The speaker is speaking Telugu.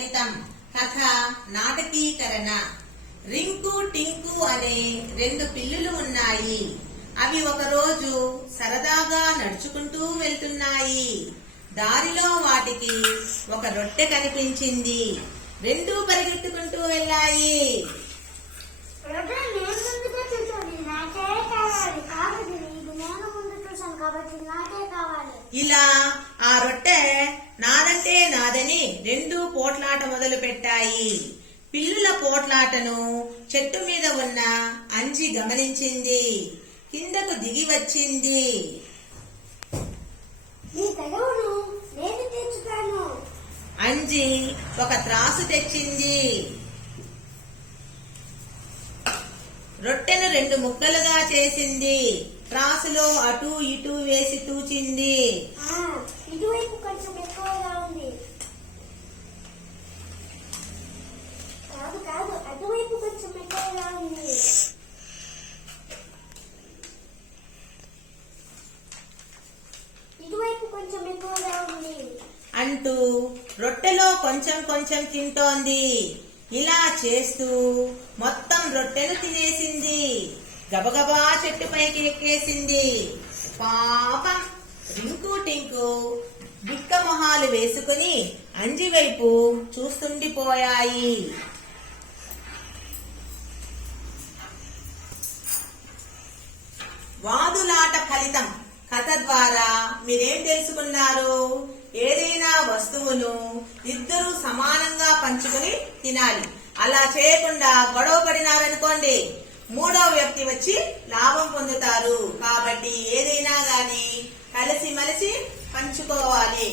ఫలితం. కథ నాటకీకరణ. రింకు టింకు అనే రెండు పిల్లులు ఉన్నాయి. అవి ఒకరోజు సరదాగా నడుచుకుంటూ వెళ్తున్నాయి. దారిలో వాటికి ఒక రొట్టె కనిపించింది. రెండూ పరిగెత్తుకుంటూ వెళ్ళాయి. రొట్టె నేను ముందుగా నాదని రెండు పోట్లాట మొదలు పెట్టాయి పిల్లుల పోట్లాటను చెట్టు మీద ఉన్న అంజి గమనించింది. కిందకు దిగి వచ్చింది. అంజి ఒక త్రాసు తెచ్చింది. రొట్టెను రెండు ముక్కలుగా చేసింది. త్రాసులో అటు ఇటు వేసి తూచింది. ఆ, ఇటువైపు కొంచెం ఎక్కువగా ఉంది కాదు కాదు అటువైపు కొంచెం ఎక్కువగా ఉంది ఇటువైపు కొంచెం ఎక్కువగా ఉంది అంటూ రొట్టెలో కొంచెం కొంచెం తింటోంది. ఇలా చేస్తూ మొత్తం రొట్టెను తినేసింది. గబగబా చెట్టుపైకి ఎక్కేసింది. పాపం రింకు టింకు బిక్క మొహాలు వేసుకుని అంజి వైపు చూస్తుండిపోయాయి. వాదులాట ఫలితం కథ ద్వారా మీరేం తెలుసుకున్నారు? ఏదైనా వస్తువును ఇద్దరు సమానంగా పంచుకొని తినాలి. అలా చేయకుండా గొడవ పడినారనుకోండి మూడో వ్యక్తి వచ్చి లాభం పొందుతారు. కాబట్టి ఏదైనా గాని కలిసి మలిసి పంచుకోవాలి.